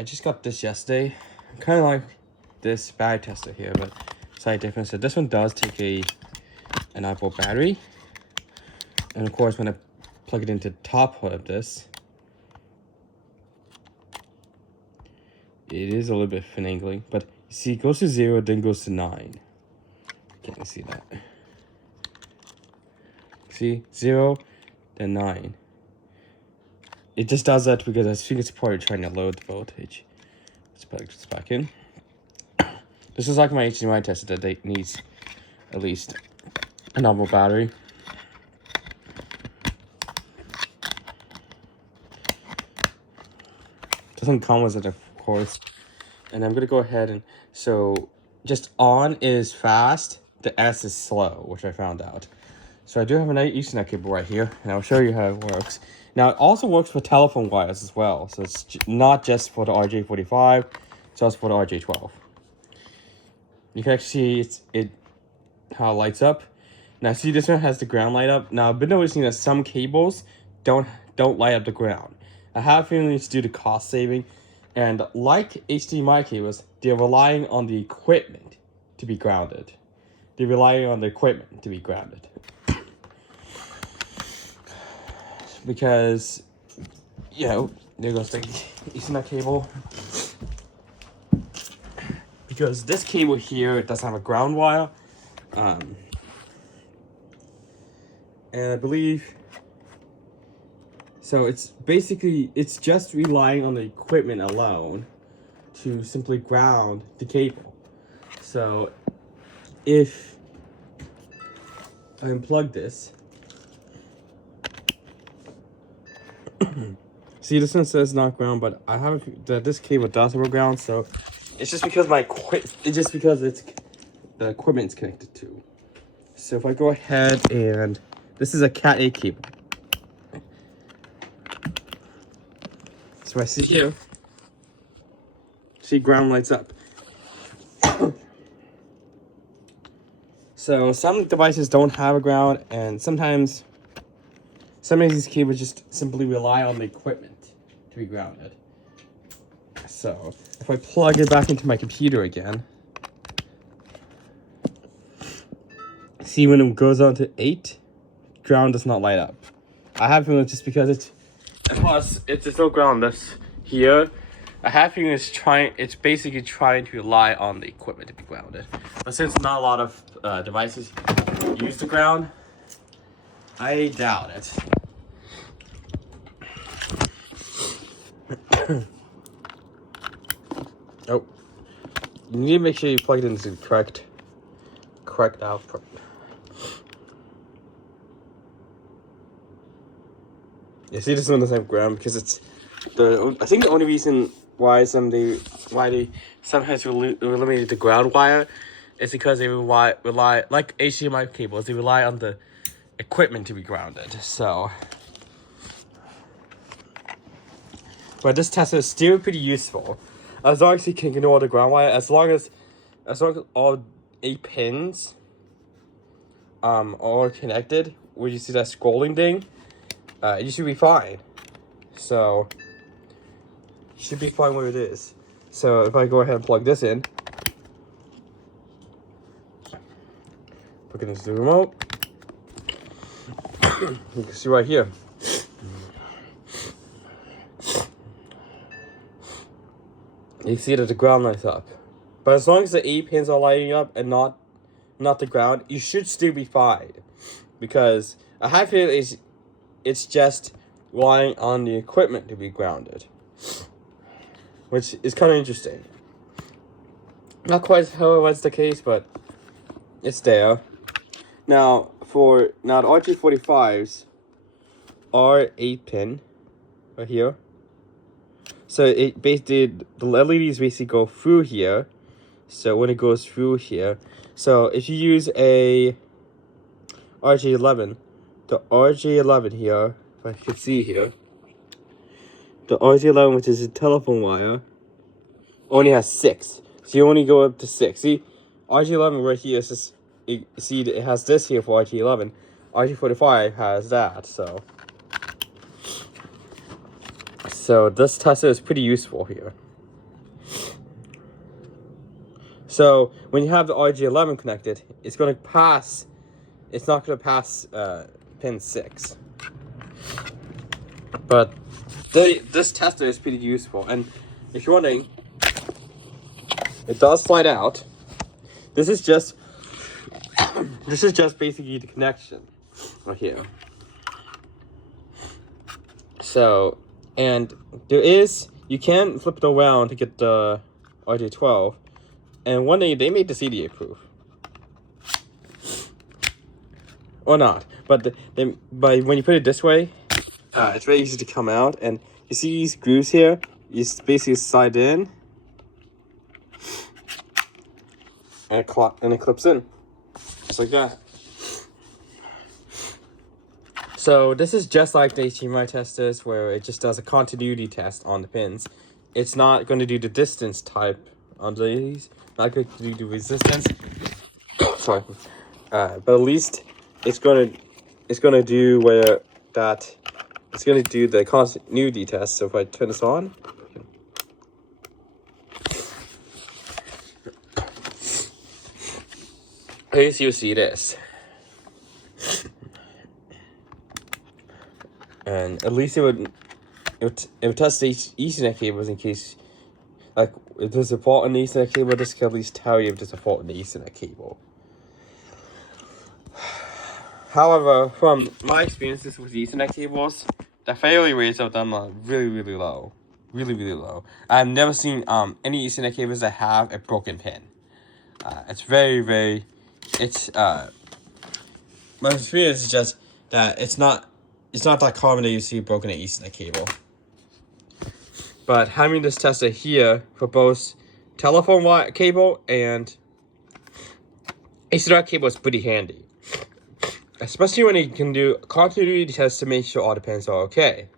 I just got this yesterday. Kind of like this battery tester here, but slight difference. So this one does take an 9-volt battery, and of course when I plug it into the top of this, it is a little bit finagling, but you see it goes to 0, then goes to 9. Can't see that. See, 0, then 9. It just does that because I think it's probably trying to load the voltage. Let's plug this back in. This is like my HDMI tester that needs at least a normal battery. Doesn't come with it, of course. And I'm gonna go ahead and, so just on is fast, the S is slow, which I found out. So I do have an Ethernet cable right here, and I'll show you how it works. Now it also works for telephone wires as well, so it's not just for the RJ45, it's also for the RJ12. You can actually see how it lights up. Now see, this one has the ground light up. Now I've been noticing that some cables don't light up the ground. I have a feeling it's due to cost saving, and like HDMI cables, they're relying on the equipment to be grounded. They're relying on the equipment to be grounded. Because, you know, there goes the Ethernet cable. Because this cable here doesn't have a ground wire. And I believe, so it's just relying on the equipment alone to simply ground the cable. So if I unplug this, see, this one says not ground, but I have that this cable does have a ground, so it's just because the equipment's connected to. So if I go ahead and this is a Cat A cable. So I see here, see ground lights up. So some devices don't have a ground, and sometimes some of these cables just simply rely on the equipment to be grounded. So if I plug it back into my computer again, see when it goes on to 8, ground does not light up. I have a feeling it's just because plus there's no ground that's here. I have a feeling it's basically trying to rely on the equipment to be grounded. But since not a lot of devices use the ground, I doubt it. Oh, you need to make sure you plug it into the correct output. You see, this one doesn't have ground because it's I think the only reason why they sometimes eliminated the ground wire is because they rely like HDMI cables. They rely on the equipment to be grounded. So, but this tester is still pretty useful as long as you can ignore the ground wire. As long as all 8 pins are connected, where you see that scrolling thing, you should be fine. So you should be fine where it is. So if I go ahead and plug this in, plug it into the remote, you can see right here. You see that the ground lights up. But as long as the 8 pins are lighting up and not the ground, you should still be fine. Because a high feeling it's just relying on the equipment to be grounded. Which is kind of interesting. Not quite how it was the case, but it's there. Now the RJ45s are 8 pin right here. So it basically, the LEDs basically go through here. So when it goes through here, so if you use a RJ11, the RJ11 here, if I can see here, the RJ11, which is a telephone wire, only has 6. So you only go up to 6. See, RJ11 right here is just, see, it has this here for RJ11. RJ45 has that, so this tester is pretty useful here. So when you have the RJ11 connected, it's going to pass. It's not going to pass pin 6. But this tester is pretty useful, and if you're wondering, it does slide out. This is just basically the connection right here. So, and you can flip it around to get the RJ12, and one day they made the CDA proof. Or not, but when you put it this way, it's very easy to come out, and you see these grooves here. You basically slide in, and it clips in, just like that. So this is just like the HDMI testers, where it just does a continuity test on the pins. It's not going to do the distance type on these. Not going to do the resistance. Sorry, but at least it's gonna do where that. It's going to do the continuity test. So if I turn this on, at least you'll see this. And at least it would test the Ethernet cables in case, like, if there's a fault in the Ethernet cable, this can at least tell you if there's a fault in the Ethernet cable. However, from my experiences with Ethernet cables, the failure rates of them are really low. Really low. I've never seen any Ethernet cables that have a broken pin. It's my experience is just that it's not that common that you see a broken Ethernet cable. But having this tester here for both telephone wire cable and Ethernet cable is pretty handy. Especially when you can do continuity tests to make sure all the pins are okay.